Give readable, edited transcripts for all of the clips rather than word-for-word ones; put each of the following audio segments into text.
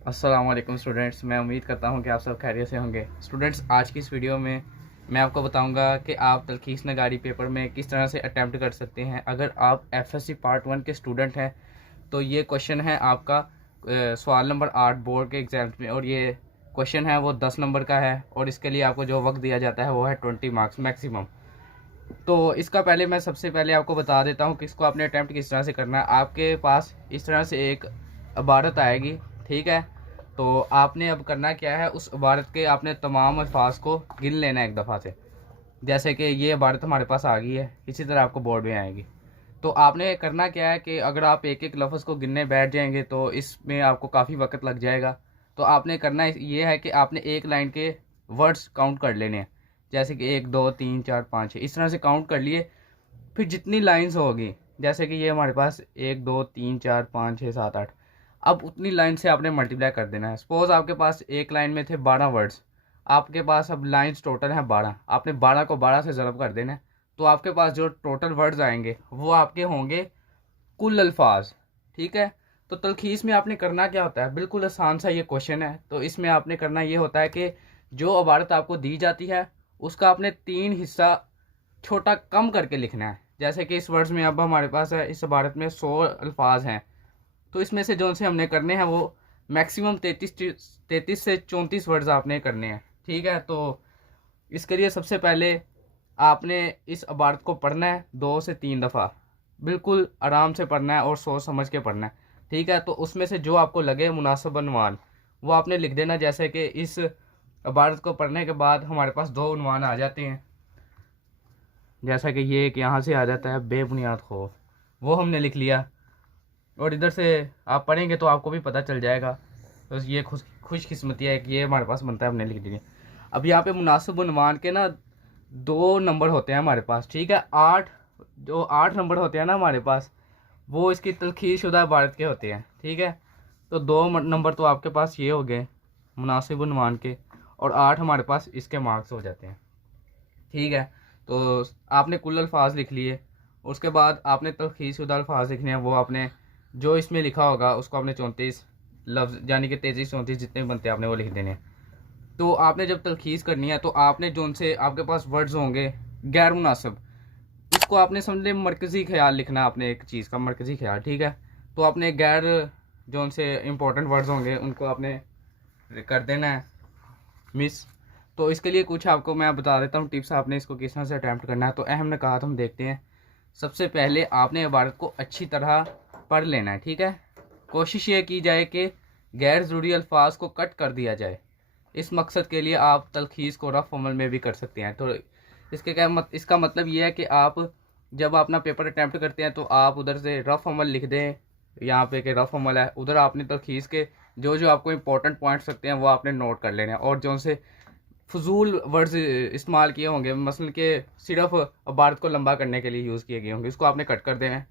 अस्सलाम वालेकुम स्टूडेंट्स, मैं उम्मीद करता हूं कि आप सब खैरियत से होंगे। स्टूडेंट्स, आज की इस वीडियो में मैं आपको बताऊंगा कि आप तलखीस नगारी पेपर में किस तरह से अटैम्प्ट कर सकते हैं। अगर आप एफएससी पार्ट 1 के स्टूडेंट हैं तो ये क्वेश्चन है आपका सवाल नंबर 8 बोर्ड के एग्ज़ाम में, और ये क्वेश्चन है वो 10 नंबर का है, और इसके लिए आपको जो वक्त दिया जाता है वो है 20 मार्क्स मैक्सिमम। तो इसका पहले मैं सबसे पहले आपको बता देता हूँ कि इसको आपने अटैम्प्ट किस तरह से करना है। आपके पास इस तरह से एक इबारत आएगी, ठीक है। तो आपने अब करना क्या है, उस इबारत के आपने तमाम अल्फाज को गिन लेना है एक दफ़ा से। जैसे कि ये इबारत हमारे पास आ गई है, इसी तरह आपको बोर्ड में आएगी। तो आपने करना क्या है कि अगर आप एक एक लफ्ज़ को गिनने बैठ जाएंगे तो इसमें आपको काफ़ी वक्त लग जाएगा। तो आपने करना ये है कि आपने एक लाइन के वर्ड्स काउंट कर लेने हैं। जैसे कि 1 2 3 4 5 6 इस तरह से काउंट कर लिए। फिर जितनी लाइंस होगी, जैसे कि ये हमारे पास 1 2 3 4 5 6 7 8, अब उतनी लाइन से आपने मल्टीप्लाई कर देना है। सपोज़ आपके पास एक लाइन में थे 12 वर्ड्स, आपके पास अब लाइंस टोटल हैं 12, आपने 12 को 12 से ज़रब कर देना है। तो आपके पास जो टोटल वर्ड्स आएंगे वो आपके होंगे कुल अल्फाज, ठीक है। तो तलखीस में आपने करना क्या होता है, बिल्कुल आसान सा ये क्वेश्चन है। तो इसमें आपने करना ये होता है कि जो इबारत आपको दी जाती है उसका आपने 3 हिस्सा छोटा कम करके लिखना है। जैसे कि इस वर्ड्स में अब हमारे पास है, इस इबारत में 100 अल्फाज हैं, तो इसमें से जो से हमने करने हैं वो मैक्सिमम 33 से 34 वर्ड्स आपने करने हैं, ठीक है। तो इसके लिए सबसे पहले आपने इस इबारत को पढ़ना है 2 से 3 दफ़ा, बिल्कुल आराम से पढ़ना है और सोच समझ के पढ़ना है, ठीक है। तो उसमें से जो आपको लगे मुनासिब उन्वान वो आपने लिख देना। जैसे कि इस इबारत को पढ़ने के बाद हमारे पास 2 उन्वान आ जाते हैं, जैसा कि ये एक यहाँ से आ जाता है बेबुनियाद खौफ, वो हमने लिख लिया। और इधर से आप पढ़ेंगे तो आपको भी पता चल जाएगा। तो ये खुशकिस्मती है कि ये हमारे पास बनता है, हमने लिख दिया। अब यहाँ पे मुनासिब उन्वान के ना 2 नंबर होते हैं हमारे पास, ठीक है। 8 नंबर होते हैं ना हमारे पास, वो इसकी तलखीस शुदा इबारत के होते हैं, ठीक है। तो 2 नंबर तो आपके पास ये हो गए मुनासिब उन्वान के, और 8 हमारे पास इसके मार्क्स हो जाते हैं, ठीक है। तो आपने कुल अल्फाज लिख लिए, उसके बाद आपने तलखीस शुदा अल्फाज लिखने हैं। वो आपने जो इसमें लिखा होगा उसको आपने 34 लफ्ज़ यानी कि 33 34 जितने बनते हैं आपने वो लिख देने हैं। तो आपने जब तलखीस करनी है तो आपने जो उनसे आपके पास वर्ड्स होंगे गैर मुनासिब, इसको आपने समझ मरकज़ी ख्याल लिखना है, आपने एक चीज़ का मरकज़ी ख्याल, ठीक है। तो आपने गैर जो उनसे इम्पोर्टेंट वर्ड्स होंगे उनको आपने कर देना है मिस। तो इसके लिए कुछ आपको मैं बता देता हूँ टिप्स, आपने इसको किस तरह से अटैम्प्ट करना है। तो अहम ने कहा तो हम देखते हैं। सबसे पहले आपने इबारत को अच्छी तरह पढ़ लेना है, ठीक है। कोशिश ये की जाए कि गैर ज़रूरी अल्फाज को कट कर दिया जाए। इस मकसद के लिए आप तलखीस को रफ अमल में भी कर सकते हैं। तो इसका मतलब ये है कि आप जब अपना पेपर अटैम्प्ट करते हैं तो आप उधर से रफ अमल लिख दें, यहाँ पे कि रफ अमल है, उधर आपने तलखीस के जो जो आपको इंपॉर्टेंट पॉइंट्स लगते हैं वो आपने नोट कर लेने हैं। और जो उनसे फजूल वर्ड्स इस्तेमाल किए होंगे, मसलन के सिर्फ इबारत को लंबा करने के लिए यूज़ किए गए होंगे, उसको आपने कट कर देना है।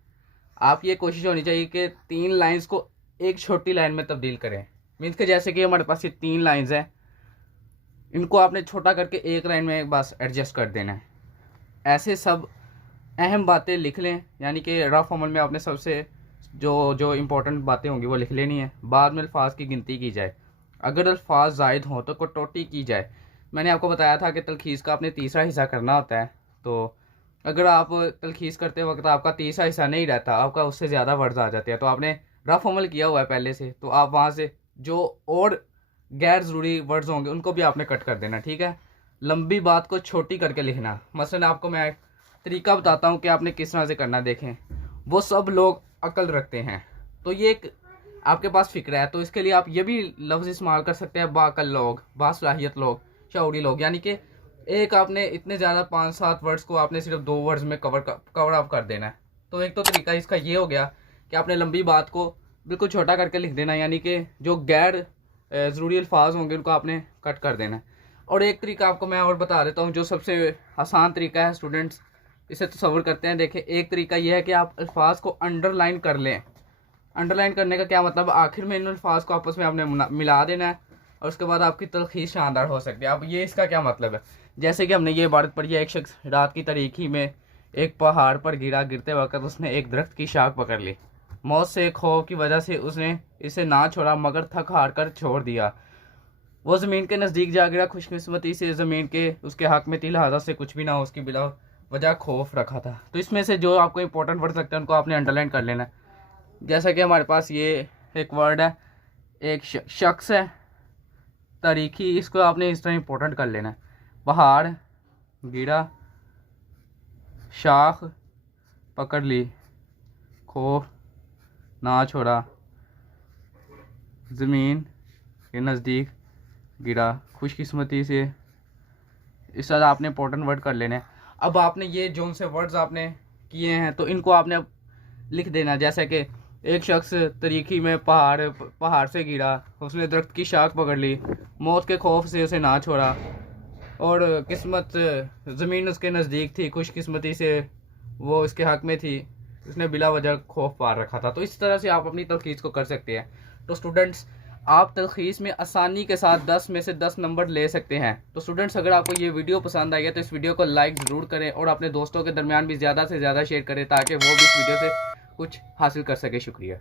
आप ये कोशिश होनी चाहिए कि 3 लाइंस को एक छोटी लाइन में तब्दील करें। मीन्स के जैसे कि हमारे पास ये 3 लाइंस हैं, इनको आपने छोटा करके एक लाइन में बस एडजस्ट कर देना है। ऐसे सब अहम बातें लिख लें, यानी कि रफ अमल में आपने सबसे जो जो इम्पोर्टेंट बातें होंगी वो लिख लेनी है। बाद में अल्फाज की गिनती की जाए, अगर अल्फाज ज़ायद हों तो कटौती की जाए। मैंने आपको बताया था कि तलखीस का आपने तीसरा हिस्सा करना होता है। तो अगर आप तलखीस करते वक्त आपका तीसरा हिस्सा नहीं रहता, आपका उससे ज़्यादा वर्ड्स आ जाते हैं, तो आपने रफ अमल किया हुआ है पहले से, तो आप वहाँ से जो और गैर ज़रूरी वर्ड्स होंगे उनको भी आपने कट कर देना, ठीक है। लंबी बात को छोटी करके लिखना। मसलन आपको मैं तरीका बताता हूँ कि आपने किस तरह से करना। देखें, वो सब लोग अक्ल रखते हैं, तो ये एक आपके पास फ़िक्र है, तो इसके लिए आप ये भी लफ्ज़ इस्तेमाल कर सकते हैं, बाअक्ल लोग, बासलाहियत लोग, शऊरी लोग। यानी कि एक आपने इतने ज़्यादा 5-7 वर्ड्स को आपने सिर्फ 2 वर्ड्स में कवर अप कर देना है। तो एक तो तरीका इसका ये हो गया कि आपने लंबी बात को बिल्कुल छोटा करके लिख देना, यानी कि जो गैर ज़रूरी अल्फाज होंगे उनको आपने कट कर देना है। और एक तरीका आपको मैं और बता देता हूँ जो सबसे आसान तरीका है, स्टूडेंट्स इसे तसव्वुर करते हैं। देखें, एक तरीका यह है कि आप अल्फाज को अंडरलाइन कर लें। अंडरलाइन करने का क्या मतलब, आखिर में इन अल्फाज को आपस में आपने मिला देना है और उसके बाद आपकी तलखीस शानदार हो सकती है। अब ये इसका क्या मतलब है, जैसे कि हमने ये इबारत पढ़ी है, एक शख्स रात की तारीकी में एक पहाड़ पर गिरा, गिरते वक्त उसने एक दरख्त की शाख पकड़ ली। मौत से खौफ की वजह से उसने इसे ना छोड़ा मगर थक हार कर छोड़ दिया। वो ज़मीन के नज़दीक जा गिरा, खुशकिस्मती से ज़मीन के उसके हक़ में थी, लिहाजा से कुछ भी ना हो उसकी बिला वजह खौफ रखा था। तो इसमें से जो आपको इंपॉर्टेंट वर्ड लगता है उनको आपने अंडरलाइन कर लेना है। जैसा कि हमारे पास ये एक वर्ड है, एक शख्स है, तारीखी, इसको आपने इस तरह इंपॉर्टेंट कर लेना है। पहाड़ गिरा, शाख पकड़ ली, खौफ ना छोड़ा, ज़मीन के नज़दीक गिरा, खुशकिस्मती से। इस तरह आपने इंपॉर्टेंट वर्ड कर लेने हैं। अब आपने ये जो से वर्ड्स आपने किए हैं तो इनको आपने अब लिख देना। जैसे कि एक शख्स तरीकी में पहाड़ से गिरा, उसने दरख्त की शाख पकड़ ली, मौत के खौफ से उसे ना छोड़ा, और किस्मत ज़मीन उसके नज़दीक थी, खुशकिस्मती से वो इसके हक़ में थी, उसने बिला वजह खौफ पार रखा था। तो इस तरह से आप अपनी तलखीस को कर सकते हैं। तो स्टूडेंट्स, आप तलखीस में आसानी के साथ 10 में से 10 नंबर ले सकते हैं। तो स्टूडेंट्स, अगर आपको ये वीडियो पसंद आई है तो इस वीडियो को लाइक ज़रूर करें और अपने दोस्तों के दरमियान भी ज़्यादा से ज़्यादा शेयर करें ताकि वो भी इस वीडियो से कुछ हासिल कर सके। शुक्रिया।